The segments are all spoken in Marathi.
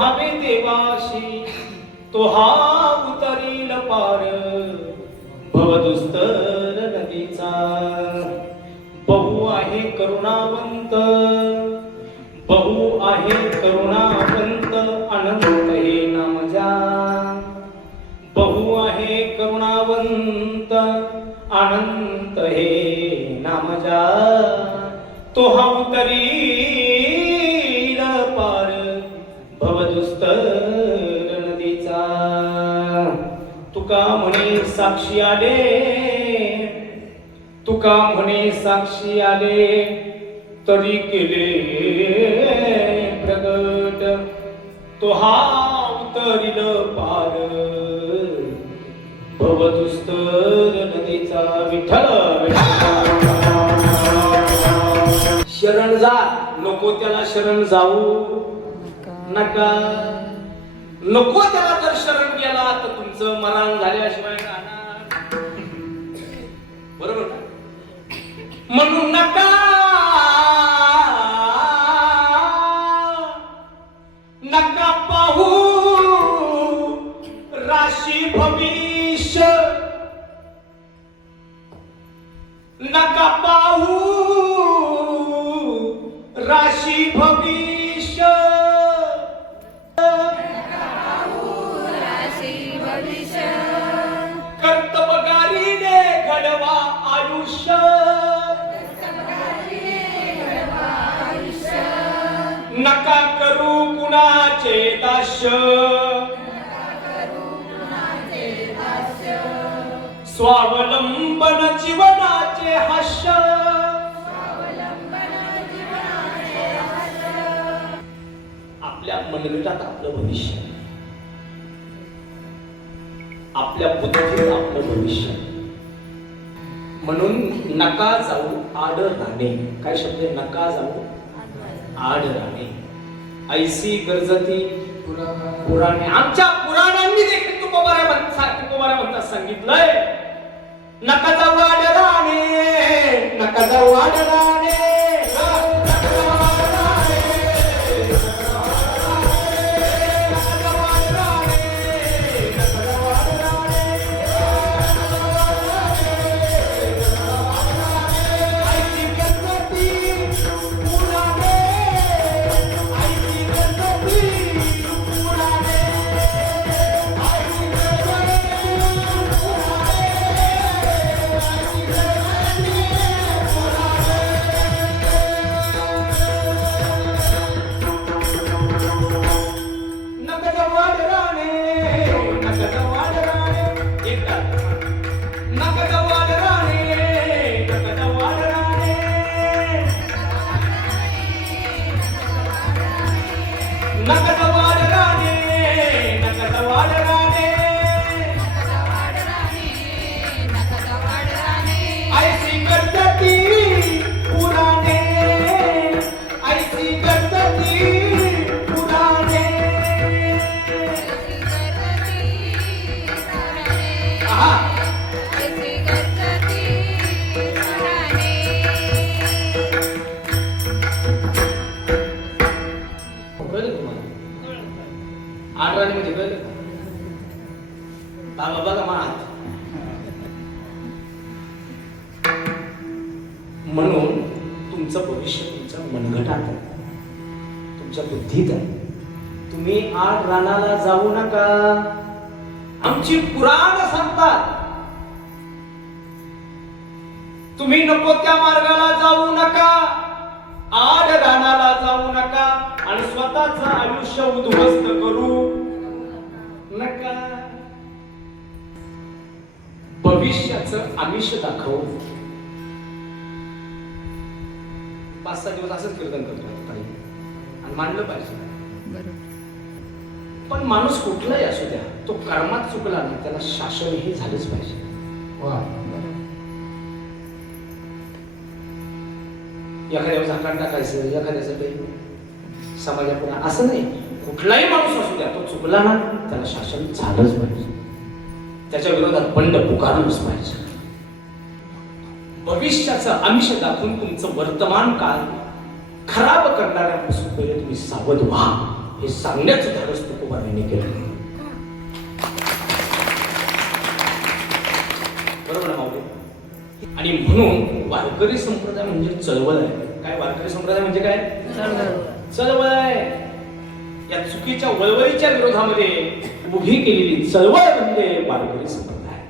भावे देवाशी तो हा उतरील पार भवदुस्तर नदीचा बहु आहे करुणावंत बहु आहे करुणावंत अनंत हे नामजा बहु आहे करुणावंत अनंत हे नामजा तो हा उतरील पार भवदुस्तर नदीचा तुका म्हणे साक्षी आले तुका म्हणे साक्षी आले तरी केले प्रगट तो हा उतरील पार भवदुस्तर नदीचा विठ्ठल शरण जा नको त्याला शरण जाऊ नका नको त्याला जर शरण गेला तर तुमचं मरण झाल्याशिवाय राहणार बरोबर म्हणून नका नका पाहू राशी भविष्य नका पाहू राशी भविष्य कर्तबगारीने घडवा आयुष्य नका करू कुणाचे दास्य स्वावलंबन जीवनाचे हास्य आपल्या मनगटात आपलं भविष्य आपल्या बुद्धीत आपलं भविष्य म्हणून नका जाऊ आड राहणे काय शब्द आहे नका जाऊ आड राहणे ऐसी गरजती पुराणे आमच्या पुराणांनी देखील तुकोबारा म्हणतात सांगितलंय नका जाऊ आड राहणे नका जाऊ आड राहणे म्हणून तुमचं भविष्य तुमच्या मनगटात आहे तुमच्या बुद्धीत आहे तुम्ही आड रानाला जाऊ नका आमची पुराण सांगतात तुम्ही नको त्या मार्गाला जाऊ नका आड रानाला जाऊ नका आणि स्वतःच आयुष्य उद्ध्वस्त करू नका भविष्याचं आमिष दाखवू 5-6 दिवस असंच कीर्तन करतो आणि मानलं पाहिजे पण माणूस कुठलाही असू द्या तो कर्मात चुकला ना त्याला शासन हे झालंच पाहिजे एखाद्यावर झाकण टाकायचं एखाद्याचं काही समाजापुढे असं नाही कुठलाही माणूस असू द्या तो चुकला ना त्याला शासन झालंच पाहिजे त्याच्या विरोधात बंड पुकारलंच पाहिजे भविष्याचं आमिष दाखवून तुमचं वर्तमान काळ खराब करणाऱ्यांपासून पहिले तुम्ही सावध व्हा हे सांगण्याचं धाडस तुकोबांनी केलं. बरोबर ना माऊली? आणि म्हणून वारकरी संप्रदाय म्हणजे चळवळ आहे. काय वारकरी संप्रदाय म्हणजे काय? चळवळ आहे. या चुकीच्या वळवळीच्या विरोधामध्ये उभी केलेली चळवळ म्हणजे वारकरी संप्रदाय.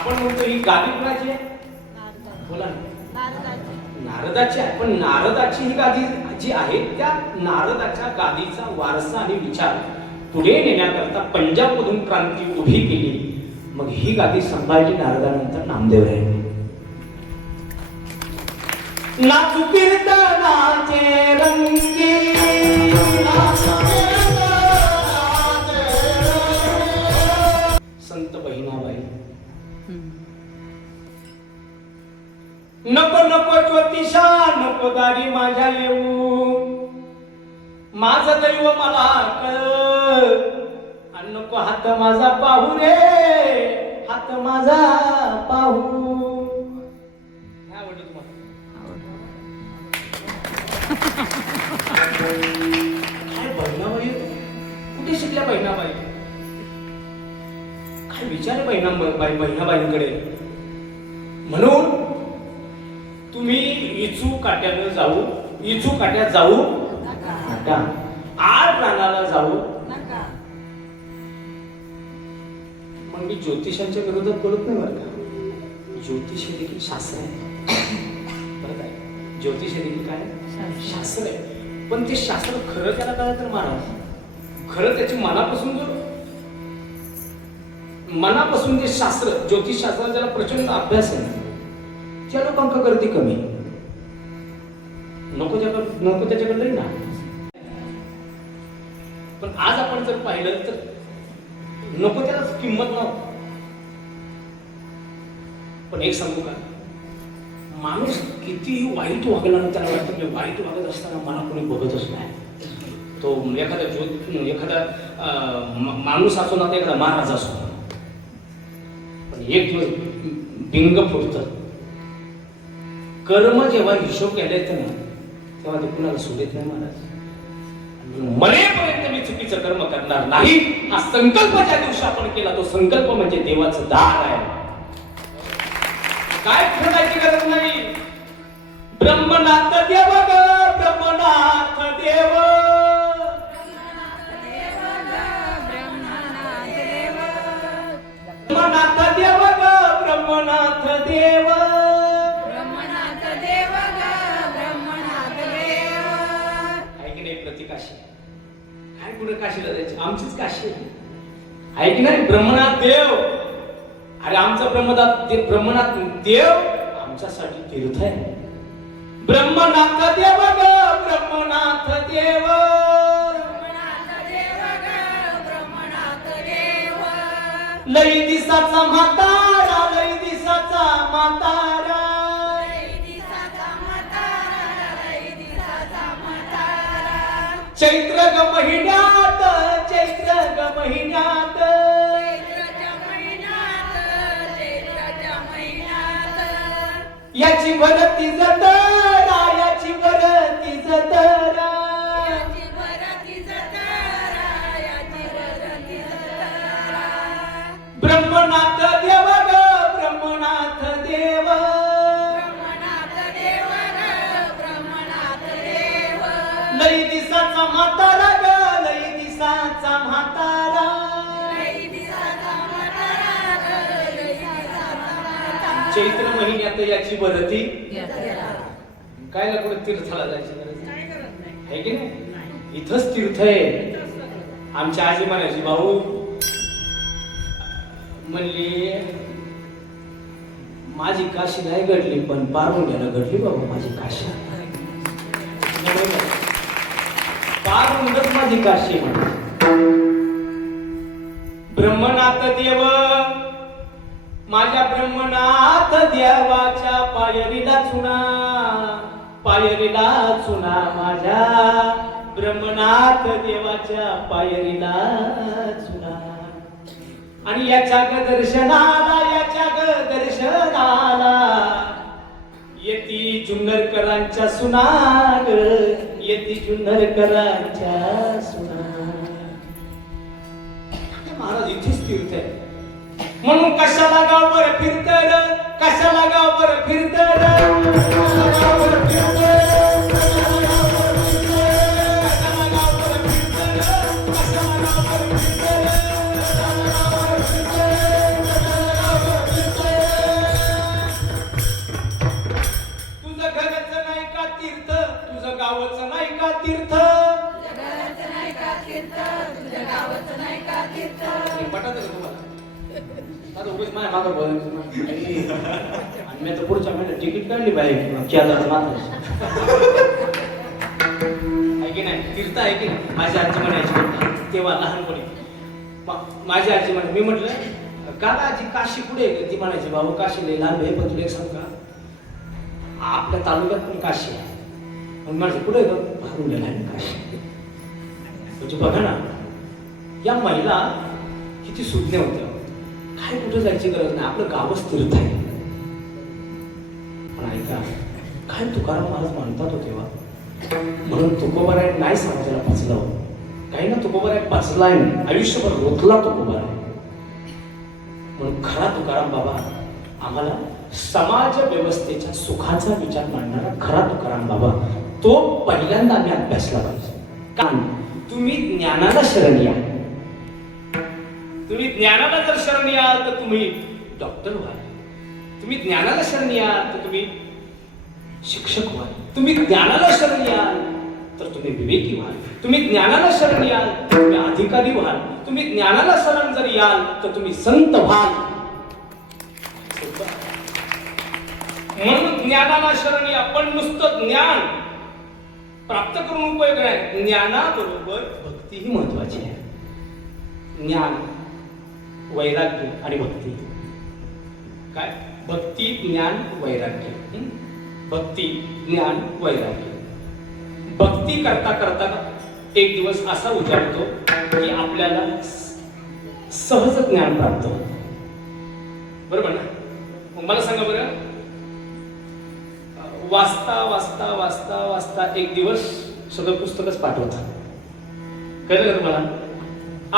आपण म्हणतो ही गादी कुणाची आहे? बोला ना. नारदाची आहे. पण नारदाची ही गादी जी आहे त्या नारदाच्या गादीचा वारसा आणि विचार पुढे नेण्याकरता पंजाब मधून क्रांती उभी केली. मग ही गादी सांभाळली नारदानंतर नामदेव राहिले. नाचू कीर्तनाचे रंगी संत बहिणाबाई. नको नको ज्योतिषा नको दारी माझ्या येऊ, माझं दैव मला कळ, आणि नको हात माझा पाहू रे, हात माझा पाहू. काय आवडलं तुम्हाला? काय बहिणाबाई? कुठे शिकल्या बहिणाबाई? काय विचार बहिणाबाईंकडे? म्हणून तुम्ही इचू काट्यानं जाऊ, इचू काट्यात जाऊ नका, आड रानाला जाऊ नका. मग मी ज्योतिषांच्या विरोधात बोलत नाही बरं का. ज्योतिष हे देखील शास्त्र आहे बरं काय. ज्योतिष हे देखील काय शास्त्र आहे. पण ते शास्त्र खरं त्याला काय तर महाराज, खरं त्याची मनापासून ते शास्त्र, ज्योतिष शास्त्र ज्याला प्रचंड अभ्यास आहे त्या लोकांका गर्दी कमी. नको त्याच्याकडे ना. पण आज आपण जर पाहिलं तर नको त्याला किंमत नव्हती. पण एक सांगू का, माणूस कितीही वाईट वागला ना त्याला वाटतं मी वाईट वागत असताना मला कोणी बघतच नाही. तो एखादा माणूस असो ना, एखादा महाराज असो, पण एक दिवस बिंग फुटतं. कर्म जेव्हा हिशोब केला येतं ना तेव्हा ते कुणाला सोडत नाही महाराज. मरेपर्यंत मी चुकीचं कर्म करणार नाही हा संकल्प ज्या दिवशी आपण केला, तो संकल्प म्हणजे देवाचं दार आहे. काय ठेवायची गरज नाही. ब्रह्मनाथ देव ग, ब्रह्मनाथ देव, ब्रह्मनाथ देव ग, ब्रह्मनाथ देव, ब्रह्मनाथ देव ग, ब्रह्मनाथ देव. आहे की नाही प्रतिकाशी? काय पुढे काशीला जायची? आमचीच काशी आहे की नाही? ब्रह्मनाथ देव. अरे आमचा ब्रह्मनाथ देव आमच्यासाठी तीर्थ आहे. ब्रह्मनाथ देव ग, ब्रह्मनाथ देव, ब्रह्मनाथ देव ग, ब्रह्मनाथ देव. लई दिसाचा म्हातारा, लई दिसाचा म्हातारा, लई दिसाचा म्हातारा, लई दिसाचा म्हातारा. चैत्र ग महिन्यात, चैत्र ग महिन्यात, याची भरती जतरा, याची भरती जतरा, याची भरती जतरा, याची भरती जतरा. ब्रह्मनाथ देव ग, ब्रह्मनाथ देव, ब्रह्मनाथ देव ग, ब्रह्मनाथ देव. लई दिसाचा म्हातारा ग, लई दिसाचा म्हातारा, लई दिसाचा म्हातारा ग, लई दिसाचा म्हातारा. चैत्र महिन्यात याची भरती. काय ना कुठे तीर्थाला जायची गरज आहे की नाही? इथंच तीर्थ आहे. आमच्या आजी म्हणायची, भाऊ म्हणली माझी काशी नाही घडली पण पारुंड्याला घडली बाबा माझी काशी. पारुंडच माझी काशी. ब्रह्मनाथ देव, माझ्या ब्रह्मनाथ देवाच्या पायरीला चुना, पायरीला चुना, माझ्या ब्रह्मनाथ देवाच्या पायरीला चुना. आणि याच्या ग दर्शनाला, याच्या ग दर्शनाला येती जुन्नरकरांच्या सुना ग, येती फिरती जुन्नर कराच्या सुना. महाराज इथेच तीर्थ आहे. म्हणून कशाला गावभर फिरतर, कशाला गावभर फिरतर, गावभर तुझं घराचं नाही का तीर्थ, तुझं गावाचं नाही का तीर्थ, पटत का तुम्हाला? आता उगीच माझ्या मागं बोलायचं आणि मी तर पुढच्या महिन्यात तिकीट काढली पाहिजे की नाही, तीर्थ आहे की नाही. माझी आजी म्हणायची तेव्हा लहानपणी, माझी आजी म्हणे, मी म्हटलं का आजी काशी कुठे आहे? ती म्हणायची बाबू काशी लई लांब आहे, पण तुला एक सांग का आपल्या तालुक्यात पण काशी आहे. मग माझं कुठे आहे ग? भारूला आहे काशी. म्हणजे बघा ना, या महिला किती सुज्ञ होत्या. काय कुठं जायची गरज नाही, आपलं गावच तीर्थ आहे. पण ऐका, काय तुकाराम महाराज म्हणतात हो तेव्हा, म्हणून तुकोबाराय नाही समाजाला पचलं. काही ना तुकोबाराय पचलाय, आयुष्यभर रोतला तुकोबाराय. म्हणून खरा तुकाराम बाबा आम्हाला समाज व्यवस्थेच्या सुखाचा विचार मांडणारा खरा तुकाराम बाबा, तो पहिल्यांदा आम्ही अभ्यासला पाहिजे. कारण तुम्ही ज्ञानाला शरण या. तुम्ही ज्ञानाला जर शरण याल तर तुम्ही डॉक्टर व्हाल. तुम्ही ज्ञानाला शरण याल तर तुम्ही शिक्षक व्हाल. तुम्ही ज्ञानाला शरण याल तर तुम्ही विवेकी व्हाल. तुम्ही ज्ञानाला शरण याल तर तुम्ही अधिकारी व्हाल. तुम्ही ज्ञानाला शरण जर याल तर तुम्ही संत व्हाल. म्हणून ज्ञानाला शरण या. पण नुसतं ज्ञान प्राप्त करून उपयोग नाही, ज्ञानाबरोबर भक्तीही महत्वाची आहे. ज्ञान, वैराग्य आणि भक्ती. काय? भक्ती, ज्ञान, वैराग्य. भक्ती, ज्ञान, वैराग्य. भक्ती करता करता एक दिवस असा उजाडतो की आपल्याला सहज ज्ञान प्राप्त होतं. बरोबर ना? मग मला सांगा बरं, वाचता वाचता वाचता वाचता एक दिवस सगळं पुस्तकच पाठवतं. कळलं का तुम्हाला?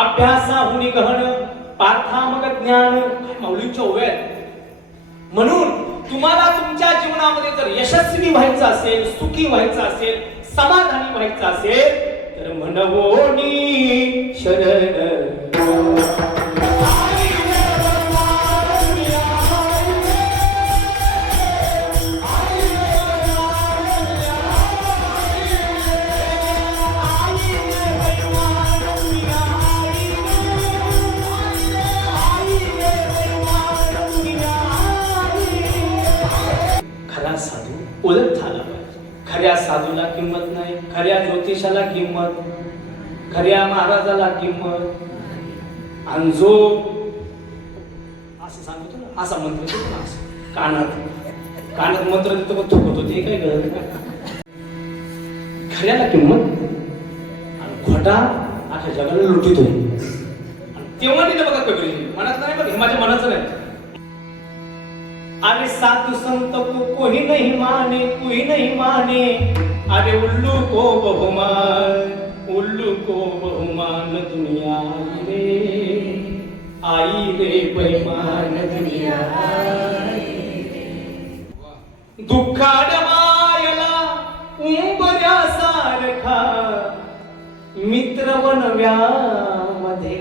अभ्यासाहुनी गहन पार्था मग ज्ञान. काय माऊलींच्या ओव्या. म्हणून तुम्हाला तुमच्या जीवनामध्ये जर यशस्वी व्हायचं असेल, सुखी व्हायचं असेल, समाधानी व्हायचं असेल तर मनवोनी शरण. ओळख झाला पाहिजे. खऱ्या साधूला किंमत नाही, खऱ्या ज्योतिषाला किंमत, खऱ्या महाराजाला किंमत. आणि जो असं सांगतो ना, असा मंत्र देतो ना, कानात मंत्र देतो पण थुकतो, ते काय गरज. खऱ्याला किंमत आणि खोटा अख्या जगाला लुटितोय. आणि तेव्हा तिथे बघा कबीर मनात नाही, बघ हे माझ्या मनाचं नाही. अरे साधु संत को कोई नहीं माने, कोई नहीं माने. अरे उल्लू को बहुमान, उल्लू को बहुमान दुनिया रे, आई रे बेईमान दुनिया. दुःखाड मायला उंबऱ्यासारखा मित्र वनव्यामध्ये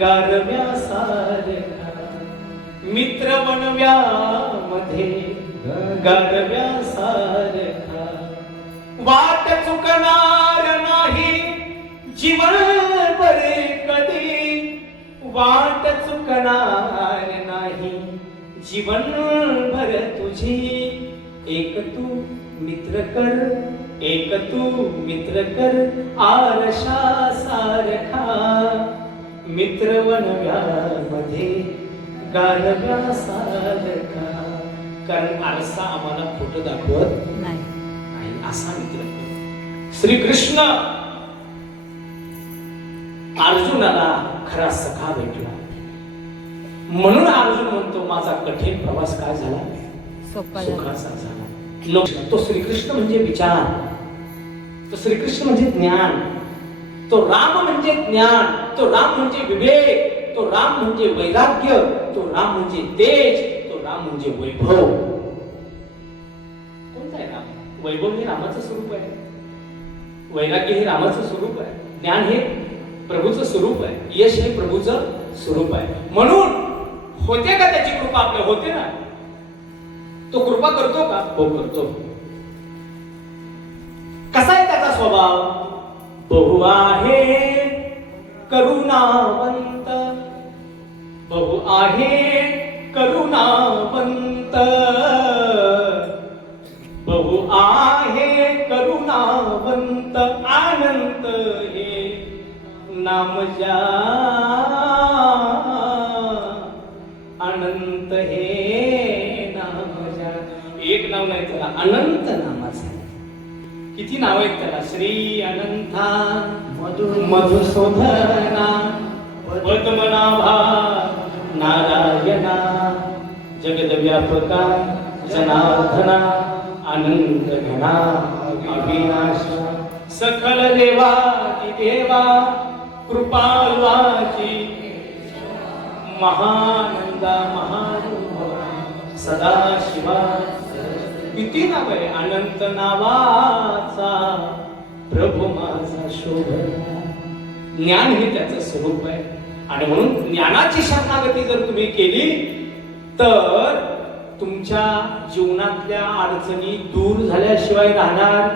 गारव्यासारखा. मित्र वनव्यामध्ये गारव्यासारखा. वाट चुकणार नाही जीवन बरे कधी. वाट चुकणार नाही जीवन भर तुझी. एक तू मित्र कर, एक तू मित्र कर आरशा सारखा. मित्र वनव्यामध्ये गारव्यासारखा. कारण आरसा आम्हाला खोटं दाखवत नाही. असा मित्र श्रीकृष्ण अर्जुनाला खरा सखा भेटला. म्हणून अर्जुन म्हणतो माझा कठीण प्रवास काय झाला, सुखाचा झाला. तो श्रीकृष्ण म्हणजे विचार. तो श्रीकृष्ण म्हणजे ज्ञान, तो राम म्हणजे ज्ञान, तो राम म्हणजे विवेक, तो राम म्हणजे वैराग्य, तो राम म्हणजे तेज, तो राम म्हणजे वैभव. कोणता आहे राम? वैभव हे रामाचं स्वरूप आहे, वैराग्य हे रामाचं स्वरूप आहे, ज्ञान हे प्रभूचं स्वरूप आहे, यश हे प्रभूचं स्वरूप आहे. म्हणून होते का त्याची कृपा? आपल्या होते ना. तो कृपा करतो का? हो करतो. कसा आहे त्याचा स्वभाव? बहु आहे करुणावंत, बहु आहे करुणावंत, बहु आहे करुणावंत, अनंत हे नाम जा, अनंत हे नाम जा. एक नाव नाही त्याला, अनंत नामाचं. किती नाव आहेत त्याला? श्री अनंता, मधुसूदना, पद्मनाभा, नारायणा, जगद्व्यापका, जनार्दना, अनंत घना, अविनाश, सकल देवाति देवा, कृपाळवाची, महानंदा, महानुभवा, सदाशिवा. किती नाव आहे? अनंत नावाचा प्रभू माझा शोभना. ज्ञान हे त्याचं स्वरूप आहे. आणि म्हणून ज्ञानाची शरणागती जर तुम्ही केली तर तुमच्या जीवनातल्या अडचणी दूर झाल्याशिवाय राहणार